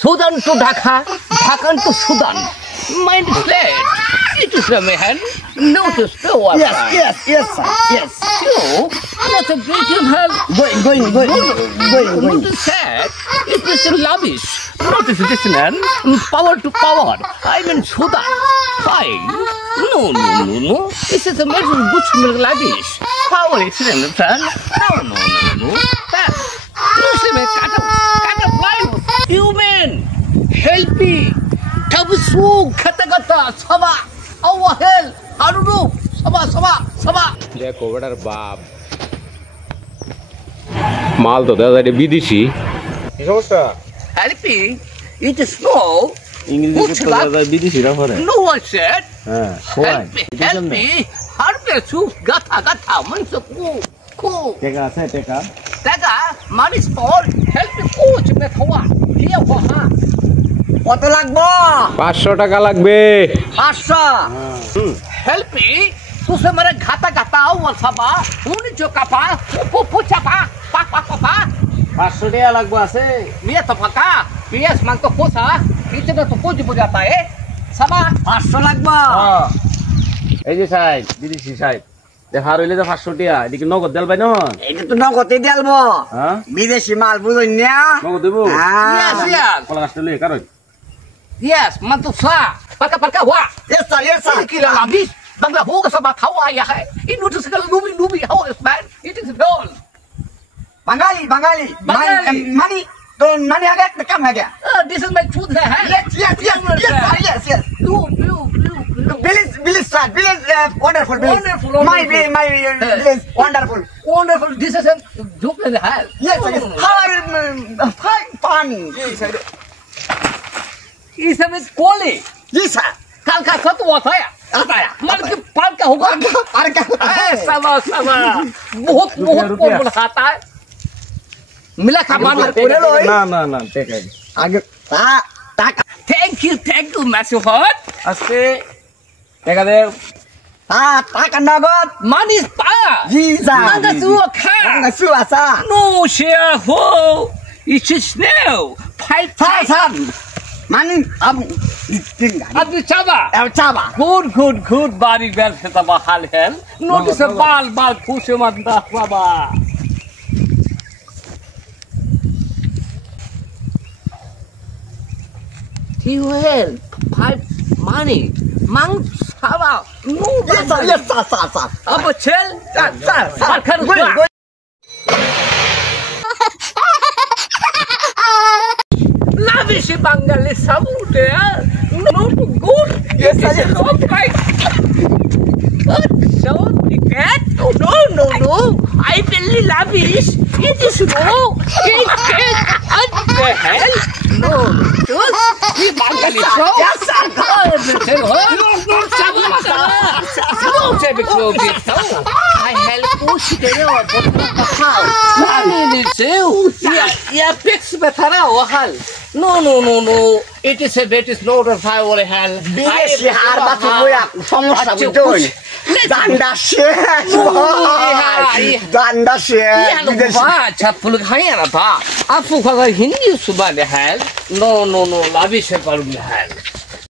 Sudan to Dhaka, Dhaka to Sudan. Mind flat. It is a man. Notice no one. Yes, sir. Yes. So, that's a great help. Going. Not sad. It is lavish. Notice this man. Power to power. I mean Sudan. Fine. No. This is a matter of good lavish. Power excellent, son. No. That. Cut a plywood. Human, help me. Tabusu, kata, Saba. Our hell. Harudu, Saba. দেখো better বাপ মাল তো দাদা এটা বিদেশি কি সমস্যা Help me. It is no. ইংরেজি তো দাদা বিদেশি না করে No one said. হ্যাঁ Help me. Help me. Gata. Manso ku. টাকা আছে টাকা Daga, money small. Help me. Coach me thawa. Here wa ha. কত লাগবো? 500 টাকা লাগবে 500। Help me. तुसे मेरे घाता और सबा उन जो कपा पूछा पा 500 টাকা লাগবে আছে ये तो पका पीएस मांग तो कोसा इतना तो कुछ बुझाता है सबा 500 লাগবো। এই যে সাহেব বিদেশি সাহেব দেখা রইলে তো 500 টাকা এদিকে নগদ দেল ভাই না এটা তো নগদে দেলবো। হ্যাঁ বিদেশি মাল বুঝুন না। নগদ দেবো yes কলা গাছটা লই কারণ yes man तो सा पका हुआ Yes, sir. किला लाबिश बंगला होगा सबा थावा आया है इन नोटिस का Luby how is man it is doll Bengali. Bengali. Money. Don't money आ गया कम आ गया। दिस इज माय truth है Yes. blue Village sir. Village wonderful. Wonderful. My village wonderful. wonderful this is a joke in the hell Yes. Hi, fun. इस समय कोले Yes, sir. काल का खत हुआ था या आता है। मन के पार का होगा पार का sama बहुत कौन खाता है मिला खा मान कोने लो না টাকা आगे ता thank you massive heart আজকে টাকা দে ता का नगद money is power Visa. manga suwa kha Ang suasa. no share ho it is now fight San. Money अब tinggal. अब चबा अब चाबा. good body well से तब हाल है notice बाल फूसे मत बाबा Fuel, pipe, money, mang, saba, no, Yes, sir. अब चल, Sir. कर Go. lavish Bengali sabute, not good. Yes, sir. Not right. So the cat? No. I believe lavish. It is no. Cake. What the hell? No. Just the Bengali show. Yes, sir. I help push the No. It is not a fire hell. বিদেশি হার বাছু বইয়া সমস্যা বুঝুন দান্ডা শেষ দান্ডা শেষ বিদেশি चप्पल खाया ना था आपको हिंदी सुबह हल No, lavish है पर हल